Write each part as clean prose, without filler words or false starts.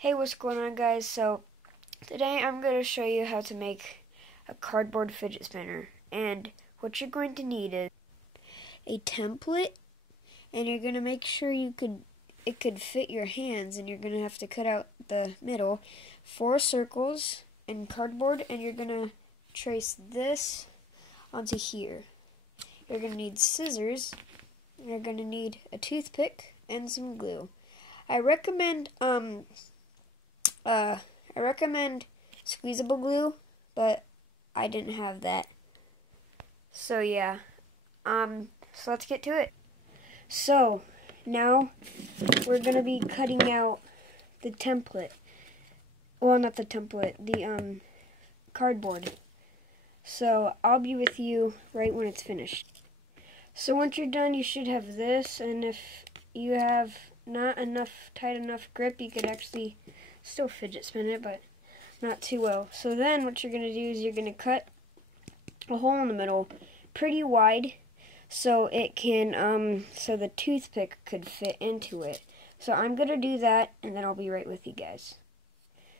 Hey, what's going on, guys? So today I'm going to show you how to make a cardboard fidget spinner. And what you're going to need is a template, and you're going to make sure it could fit your hands, and you're going to have to cut out the middle, 4 circles in cardboard, and you're going to trace this onto here. You're going to need scissors, you're going to need a toothpick, and some glue. I recommend squeezable glue, but I didn't have that. So yeah, so let's get to it. So now we're gonna be cutting out the template. Well, not the template, the cardboard. So I'll be with you right when it's finished. So once you're done, you should have this, and if you have not tight enough grip, you could actually still fidget spin it, but not too well. So then what you're going to do is you're going to cut a hole in the middle pretty wide so it can so the toothpick could fit into it. So I'm going to do that, and then I'll be right with you guys.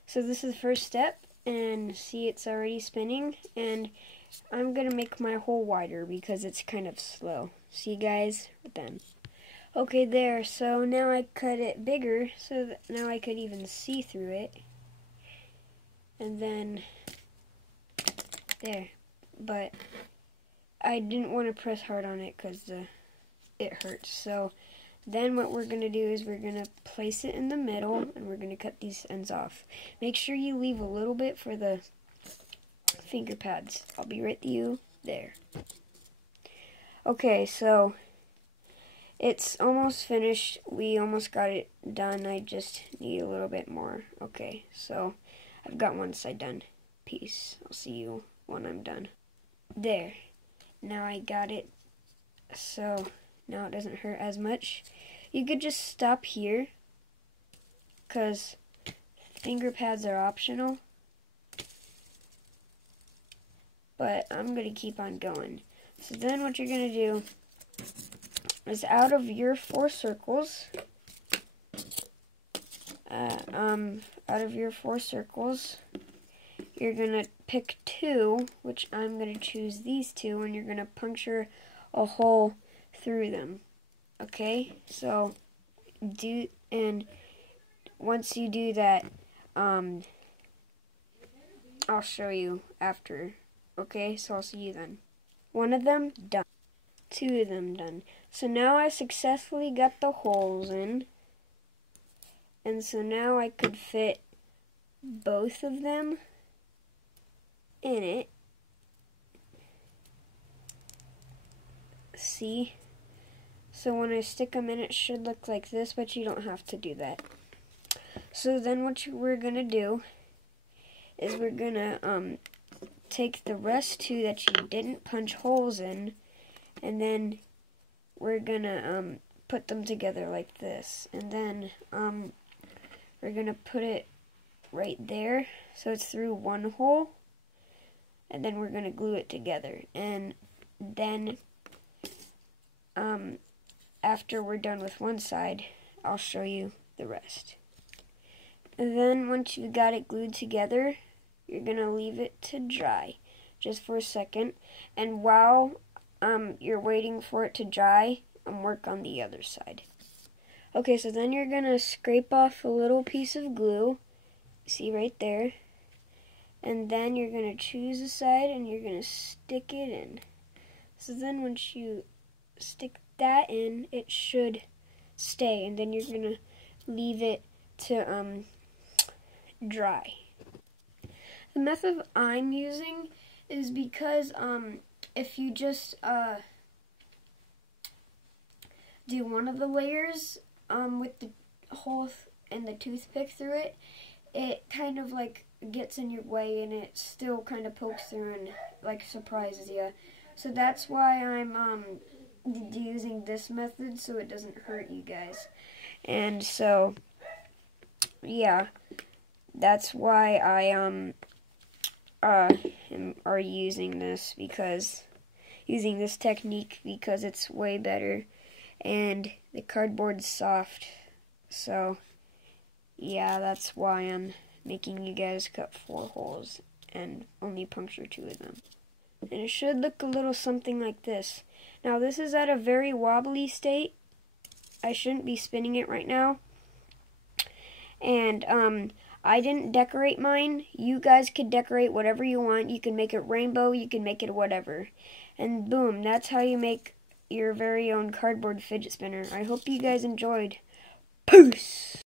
So this is the first step, and see, it's already spinning, and I'm going to make my hole wider because it's kind of slow. See you guys then. Okay, there, so now I cut it bigger so that now I could even see through it. And then, there. But I didn't want to press hard on it because it hurts. So then what we're going to do is we're going to place it in the middle, and we're going to cut these ends off. Make sure you leave a little bit for the finger pads. I'll be right with you there. Okay, so it's almost finished. We almost got it done. I just need a little bit more. Okay, so I've got one side done. Peace. I'll see you when I'm done. There. Now I got it. So now it doesn't hurt as much. You could just stop here, because finger pads are optional. But I'm going to keep on going. So then what you're going to do is out of your 4 circles, you're going to pick 2, which I'm going to choose these 2, and you're going to puncture a hole through them. Okay? So, and once you do that, I'll show you after. Okay? So I'll see you then. 1 of them done. 2 of them done. So now I successfully got the holes in, and so now I could fit both of them in it. See? So when I stick them in, it should look like this, but you don't have to do that. So then what we're going to do is we're going to take the rest 2 that you didn't punch holes in, and then we're gonna put them together like this, and then we're gonna put it right there so it's through one hole, and then we're gonna glue it together. And then after we're done with one side, I'll show you the rest. And then once you got it glued together, you're gonna leave it to dry just for a second, and while you're waiting for it to dry, work on the other side. Okay, so then you're going to scrape off a little piece of glue, see right there, and then you're going to choose a side and you're going to stick it in. So then once you stick that in, it should stay, and then you're going to leave it to dry. The method I'm using is because if you just do one of the layers with the hole and the toothpick through it, it kind of like gets in your way, and it still kind of pokes through and like surprises you. So that's why I'm using this method, so it doesn't hurt you guys. And so yeah, that's why I are using this technique, because it's way better, and the cardboard's soft. So yeah, that's why I'm making you guys cut 4 holes and only puncture 2 of them. And it should look a little something like this. Now this is at a very wobbly state. I shouldn't be spinning it right now. And I didn't decorate mine. You guys could decorate whatever you want. You can make it rainbow, you can make it whatever. And boom, that's how you make your very own cardboard fidget spinner. I hope you guys enjoyed. Peace!